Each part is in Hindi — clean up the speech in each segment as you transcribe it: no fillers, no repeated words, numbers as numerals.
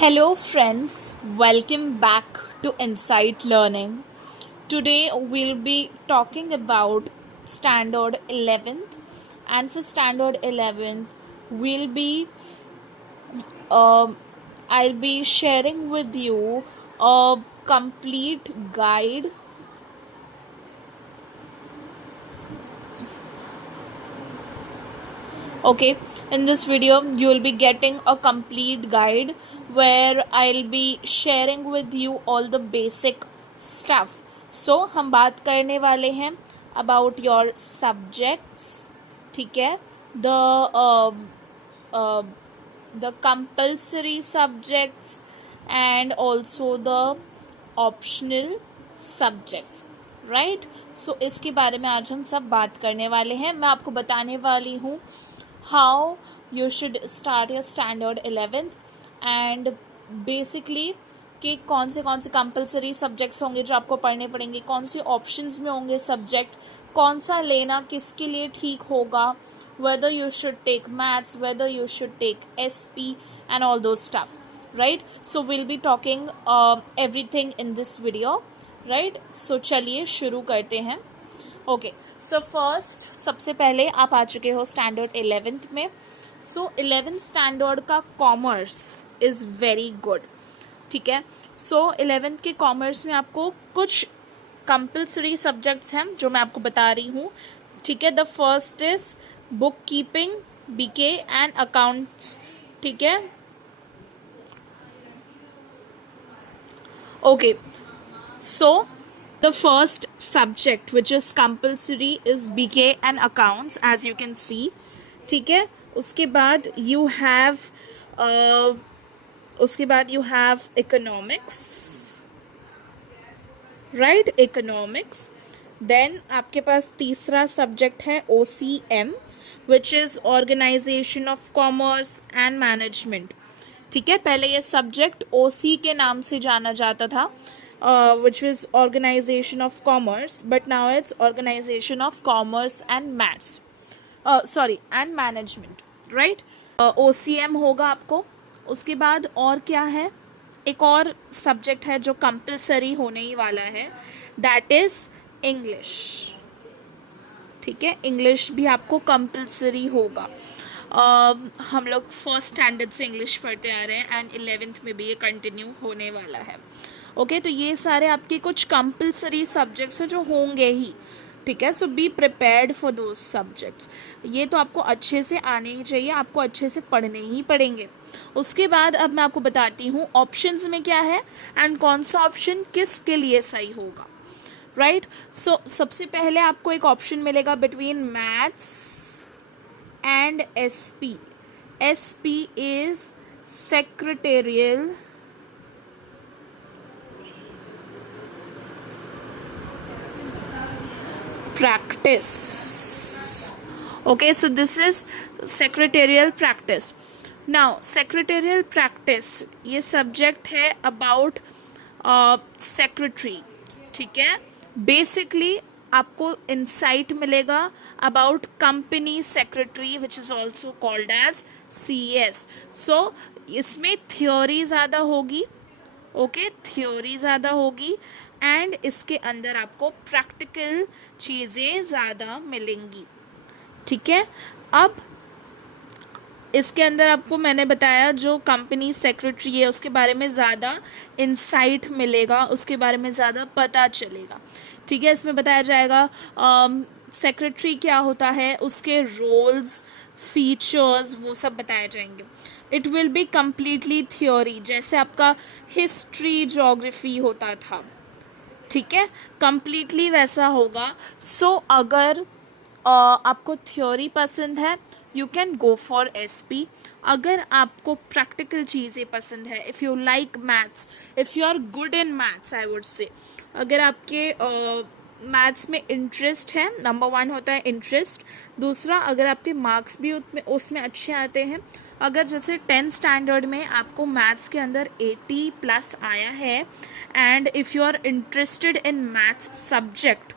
Hello, friends. Welcome back to Insight Learning. Today, we'll be talking about Standard 11th, and for Standard 11th, we'll be um I'll be sharing with you a complete guide. Okay, in this video, you'll be getting a complete guide where I'll be sharing with you all the basic stuff. So, हम बात करने वाले हैं about your subjects, ठीक है? The uh, the compulsory subjects and also the optional subjects, right? So इसके बारे में आज हम सब बात करने वाले हैं. मैं आपको बताने वाली हूँ how you should start your standard 11th and basically कि कौन से कंपलसरी सब्जेक्ट्स होंगे जो आपको पढ़ने पड़ेंगे, कौन से ऑप्शंस में होंगे सब्जेक्ट, कौन सा लेना किसके लिए ठीक होगा, whether you should take maths, whether you should take SP and all those stuff, right? So we'll be talking everything in this video, right? So चलिए शुरू करते हैं. ओके, सो फर्स्ट सबसे पहले आप आ चुके हो स्टैंडर्ड 11th में. सो 11th स्टैंडर्ड का कॉमर्स इज़ वेरी गुड, ठीक है. सो 11th के कॉमर्स में आपको कुछ कंपल्सरी सब्जेक्ट्स हैं जो मैं आपको बता रही हूँ, ठीक है. The first is book keeping, BK and accounts, ठीक है. Okay, so the first subject which is compulsory is BK and accounts, as you can see, ठीक है. उसके बाद you have economics, right? economics. then आपके पास तीसरा सब्जेक्ट है OCM which is organization of commerce and management, ठीक है. पहले ये सब्जेक्ट OC के नाम से जाना जाता था, which was organization of commerce, but now it's organization of commerce and maths, and management, right? OCM होगा आपको. उसके बाद और क्या है, एक और सब्जेक्ट है जो कंपलसरी होने ही वाला है, दैट इज इंग्लिश, ठीक है. इंग्लिश भी आपको कंपलसरी होगा. हम लोग फर्स्ट स्टैंडर्ड से इंग्लिश पढ़ते आ रहे हैं एंड 11th में भी ये कंटिन्यू होने वाला है. ओके, तो ये सारे आपके कुछ कंपलसरी सब्जेक्ट्स हैं जो होंगे ही, ठीक है. So be prepared for those subjects. ये तो आपको अच्छे से आने ही चाहिए, आपको अच्छे से पढ़ने ही पड़ेंगे. उसके बाद अब मैं आपको बताती हूँ ऑप्शंस में क्या है एंड कौन सा ऑप्शन किसके लिए सही होगा, राइट. सो सबसे पहले आपको एक ऑप्शन मिलेगा between maths and SP. SP is secretarial practice. Okay, so this is secretarial practice. Now secretarial practice ये subject है about secretary, ठीक है. basically आपको insight मिलेगा about company secretary which is also called as CS. so इसमें theory ज़्यादा होगी, ओके, थ्योरी ज़्यादा होगी एंड इसके अंदर आपको प्रैक्टिकल चीज़ें ज़्यादा मिलेंगी, ठीक है. अब इसके अंदर आपको मैंने बताया जो कंपनी सेक्रेटरी है उसके बारे में ज़्यादा इंसाइट मिलेगा, उसके बारे में ज़्यादा पता चलेगा, ठीक है. इसमें बताया जाएगा सेक्रेटरी क्या होता है, उसके रोल्स, फीचर्स, वो सब बताए जाएंगे. It will be completely theory, जैसे आपका हिस्ट्री ज्योग्राफी होता था, ठीक है, कम्प्लीटली वैसा होगा. सो अगर आपको थ्योरी पसंद है you can go for SP. अगर आपको प्रैक्टिकल चीज़ें पसंद है, if you like maths, if you are good in maths, I would say, अगर आपके मैथ्स में इंटरेस्ट है, नंबर 1 होता है इंटरेस्ट. दूसरा, अगर आपके मार्क्स भी उसमें अच्छे आते हैं, अगर जैसे 10th स्टैंडर्ड में आपको मैथ्स के अंदर 80+ आया है and if you are interested in maths subject,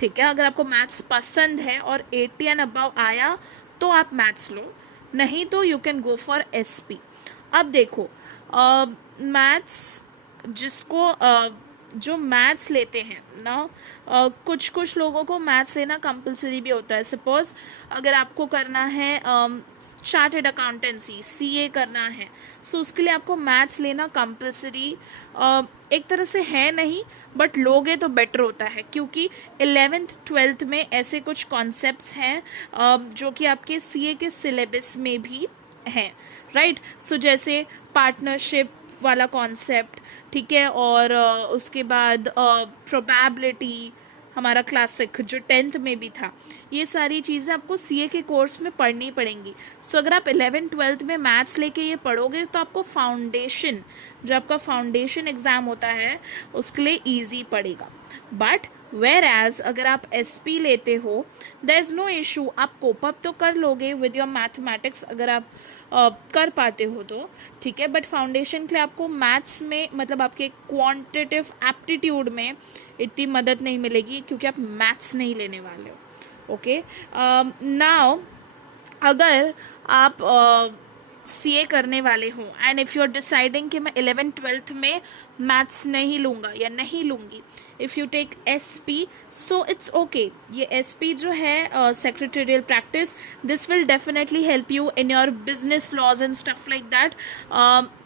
ठीक है, अगर आपको मैथ्स पसंद है और 80 एंड अबव आया तो आप मैथ्स लो, नहीं तो you can go for SP. अब देखो, मैथ्स जिसको जो मैथ्स लेते हैं ना, कुछ कुछ लोगों को मैथ्स लेना कंपलसरी भी होता है. सपोज अगर आपको करना है चार्टेड अकाउंटेंसी, सीए करना है, सो उसके लिए आपको मैथ्स लेना कंपलसरी एक तरह से है नहीं, बट लोगे तो बेटर होता है, क्योंकि 11th 12th में ऐसे कुछ कॉन्सेप्ट्स हैं जो कि आपके सीए के सिलेबस में भी हैं, राइट. सो जैसे पार्टनरशिप वाला कॉन्सेप्ट, ठीक है, और उसके बाद प्रोबेबिलिटी, हमारा क्लासिक जो 10th में भी था, ये सारी चीज़ें आपको सीए के कोर्स में पढ़नी पड़ेंगी. सो अगर आप 11th 12th में मैथ्स लेके ये पढ़ोगे तो आपको फाउंडेशन, जो आपका फाउंडेशन एग्ज़ाम होता है, उसके लिए ईजी पड़ेगा. बट वेयर एज अगर आप एसपी लेते हो, देयर इज़ नो इशू, आप कोप अप तो कर लोगे विद योर मैथमेटिक्स, अगर आप कर पाते हो तो ठीक है. बट फाउंडेशन के लिए आपको मैथ्स में, मतलब आपके क्वांटिटेटिव एप्टीट्यूड में इतनी मदद नहीं मिलेगी, क्योंकि आप मैथ्स नहीं लेने वाले हो. ओके, नाउ अगर आप सीए करने वाले हो and if you are deciding कि मैं 11th 12th में मैथ्स नहीं लूँगा या नहीं लूँगी, if you take SP, so it's okay. ये एसपी जो है secretarial practice, this will definitely help you in your business laws and stuff like that,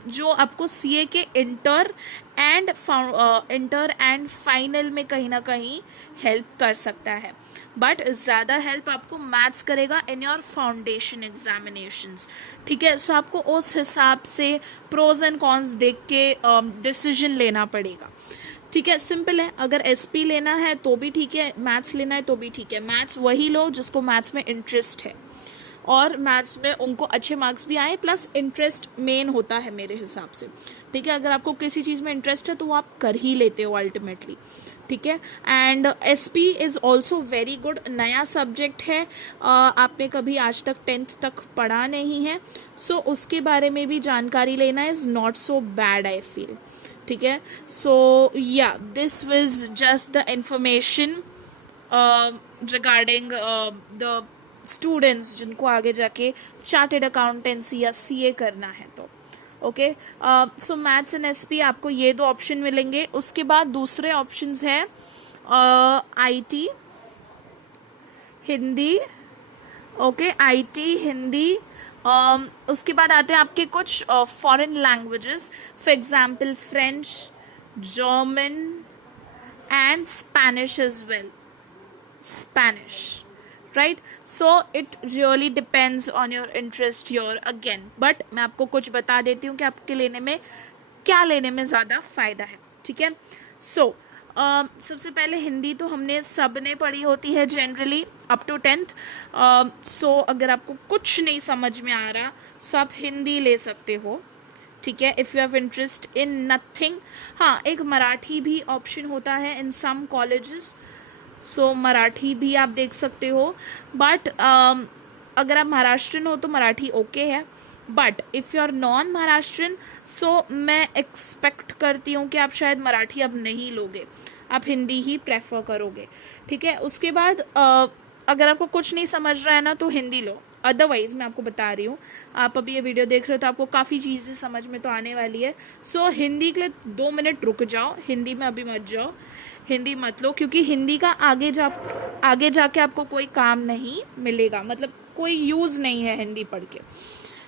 जो आपको सीए के इंटर एंड फाइनल में कहीं ना कहीं हेल्प कर सकता है. बट ज़्यादा हेल्प आपको मैथ्स करेगा इन योर फाउंडेशन एग्जामिनेशंस, ठीक है. सो आपको उस हिसाब से प्रोज एंड कॉन्स देख के डिसीजन लेना पड़ेगा, ठीक है. सिंपल है. अगर एसपी लेना है तो भी ठीक है, मैथ्स लेना है तो भी ठीक है. मैथ्स वही लो जिसको मैथ्स में इंटरेस्ट है, और मैथ्स में उनको अच्छे मार्क्स भी आए, प्लस इंटरेस्ट मेन होता है मेरे हिसाब से, ठीक है. अगर आपको किसी चीज़ में इंटरेस्ट है तो वो आप कर ही लेते हो अल्टीमेटली, ठीक है. And SP is also very good. नया सब्जेक्ट है, आपने कभी आज तक 10th तक पढ़ा नहीं है, सो उसके बारे में भी जानकारी लेना is not so bad, I feel, ठीक है. सो या this was just the information regarding the students जिनको आगे जाके चार्टेड अकाउंटेंसी या सीए करना है तो. Okay, so maths and SP आपको ये दो ऑप्शन मिलेंगे. उसके बाद दूसरे ऑप्शंस है IT, Hindi. Okay, IT, Hindi. उसके बाद आते हैं आपके कुछ foreign languages, for example French, German and Spanish as well. Spanish, right? So it really depends on your interest here again. But मैं आपको कुछ बता देती हूँ कि आपके लेने में क्या लेने में ज़्यादा फ़ायदा है, ठीक है. So सबसे पहले हिंदी तो हमने सब ने पढ़ी होती है generally up to 10th. So अगर आपको कुछ नहीं समझ में आ रहा, so आप हिंदी ले सकते हो, ठीक है. If you have interest in nothing, हाँ, एक मराठी भी ऑप्शन होता है इन सम कॉलेजेस, सो मराठी भी आप देख सकते हो. बट अगर आप महाराष्ट्रन हो तो मराठी ओके है. But if you are non Maharashtrian, so मैं एक्सपेक्ट करती हूँ कि आप शायद मराठी अब नहीं लोगे, आप हिंदी ही प्रेफर करोगे, ठीक है. उसके बाद अगर आपको कुछ नहीं समझ रहा है ना तो हिंदी लो. अदरवाइज मैं आपको बता रही हूँ, आप अभी ये वीडियो देख रहे हो तो आपको काफ़ी चीज़ें समझ में तो आने वाली है. सो हिंदी के लिए 2 मिनट रुक जाओ, हिंदी में अभी मत जाओ, हिंदी मत लो, क्योंकि हिंदी का आगे जाके आपको कोई काम नहीं मिलेगा, मतलब कोई यूज़ नहीं है हिंदी पढ़ के,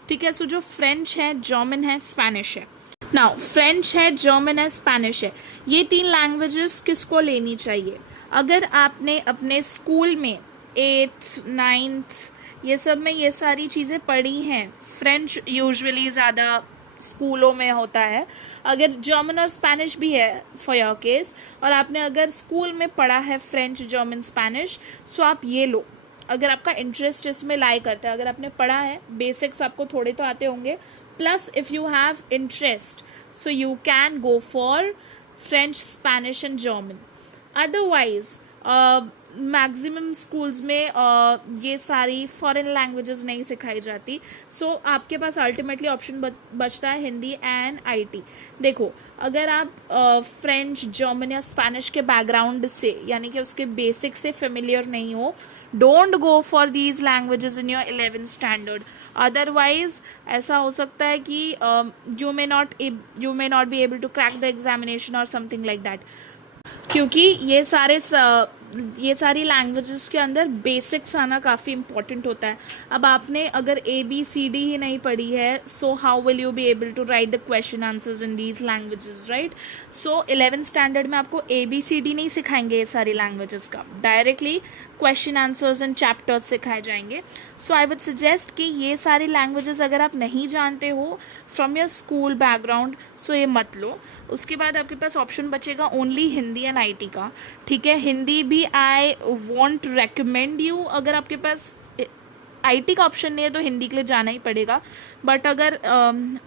ठीक है. सो जो फ्रेंच है, जर्मन है, स्पेनिश है. नाउ फ्रेंच है, जर्मन है, स्पेनिश है, ये 3 लैंग्वेजेस किसको लेनी चाहिए? अगर आपने अपने स्कूल में 8th 9th ये सब में ये सारी चीज़ें पढ़ी हैं. फ्रेंच यूजुअली ज़्यादा स्कूलों में होता है. अगर जर्मन और स्पेनिश भी है फॉर योर केस, और आपने अगर स्कूल में पढ़ा है फ्रेंच, जर्मन, स्पेनिश, सो आप ये लो अगर आपका इंटरेस्ट इसमें लाई करता है. अगर आपने पढ़ा है, बेसिक्स आपको थोड़े तो आते होंगे, plus if you have interest, so you can go for French, Spanish and German. Otherwise maximum schools में ये सारी फॉरेन लैंग्वेजेस नहीं सिखाई जाती. सो आपके पास अल्टीमेटली ऑप्शन बचता है हिंदी एंड आईटी. देखो, अगर आप फ्रेंच, जर्मन या स्पेनिश के बैकग्राउंड से, यानी कि उसके बेसिक से फेमिलियर नहीं हो, don't go for these languages in your 11th standard. Otherwise ऐसा हो सकता है कि you may not be able to crack the examination और समथिंग लाइक दैट. क्योंकि ये सारी लैंग्वेजेस के अंदर बेसिक्स आना काफ़ी इंपॉर्टेंट होता है. अब आपने अगर ABCD ही नहीं पढ़ी है, so how will you be able to write the question answers in these languages, right. So 11th standard में आपको ABCD नहीं सिखाएंगे ये सारी लैंग्वेजेस का, directly question answers and chapters सिखाए जाएंगे. सो आई वुड सजेस्ट कि ये सारी लैंग्वेजेस अगर आप नहीं जानते हो फ्रॉम योर स्कूल बैकग्राउंड, सो ये मत लो. उसके बाद आपके पास ऑप्शन बचेगा ओनली हिंदी एंड IT का. ठीक है, हिंदी भी आई वॉन्ट रेकमेंड यू. अगर आपके पास IT का ऑप्शन नहीं है तो हिंदी के लिए जाना ही पड़ेगा. बट अगर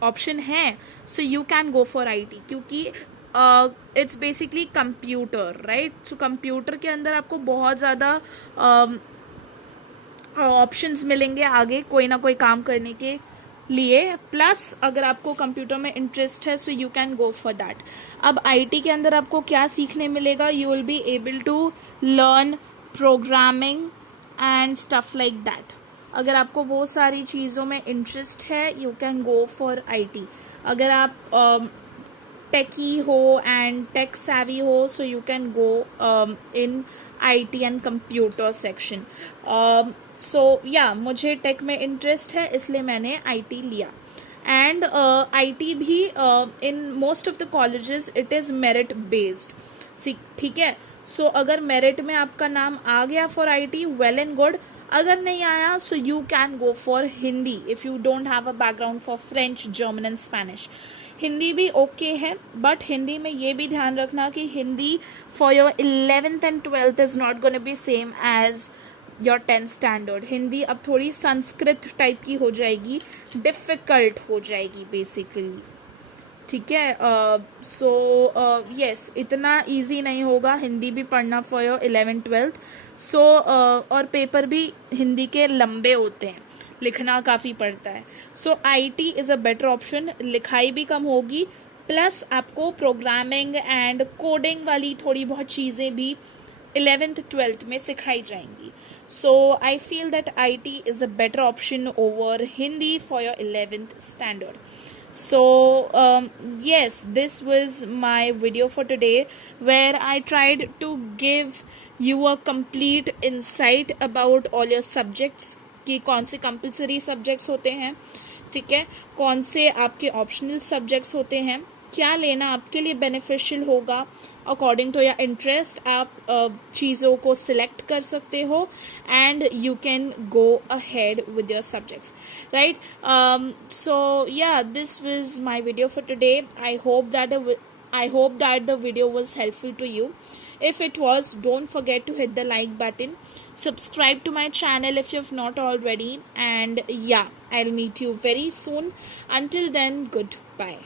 ऑप्शन है so you can go for IT, क्योंकि it's basically computer, right. So computer के अंदर आपको बहुत ज़्यादा ऑप्शंस मिलेंगे आगे कोई ना कोई काम करने के लिए. प्लस अगर आपको कंप्यूटर में इंटरेस्ट है so you can go for that. अब IT के अंदर आपको क्या सीखने मिलेगा, you will be able to learn programming and stuff like that. अगर आपको वो सारी चीज़ों में इंटरेस्ट है you can go for IT. अगर आप टेकी हो एंड टेक savvy हो so you can go in IT and computer section. So या मुझे टेक में इंटरेस्ट है इसलिए मैंने IT लिया. एंड IT भी in most of the colleges it is merit based. ठीक है. सो अगर मेरिट में आपका नाम आ गया for IT, well and good. अगर नहीं आया सो you can go for Hindi if you don't have a background for French, German and Spanish. Hindi भी ओके है, बट हिंदी में ये भी ध्यान रखना कि Hindi for your 11th and 12th is not gonna be same as your 10th standard. Hindi अब थोड़ी संस्कृत टाइप की हो जाएगी, डिफ़िकल्ट हो जाएगी बेसिकली. ठीक है. सो यस, इतना इजी नहीं होगा हिंदी भी पढ़ना फॉर योर 11th 12th. सो और पेपर भी हिंदी के लंबे होते हैं, लिखना काफ़ी पड़ता है. सो IT is a better option. लिखाई भी कम होगी, प्लस आपको प्रोग्रामिंग एंड कोडिंग वाली थोड़ी बहुत चीज़ें भी 11th 12th में सिखाई जाएंगी. So I feel that IT is a better option over Hindi for your 11th standard. So yes, this was my video for today where I tried to give you a complete insight about all your subjects कि कौन से compulsory subjects होते हैं, ठीक है, कौन से आपके optional subjects होते हैं, क्या लेना आपके लिए beneficial होगा. अकॉर्डिंग टू योर इंटरेस्ट आप चीज़ों को सिलेक्ट कर सकते हो and you can go ahead with your subjects, right. So या this was my video for today. I hope that the video was helpful to you. If it was, don't forget to hit the like button. Subscribe to my channel if you've not already. And yeah, I'll meet you very soon. Until then, goodbye.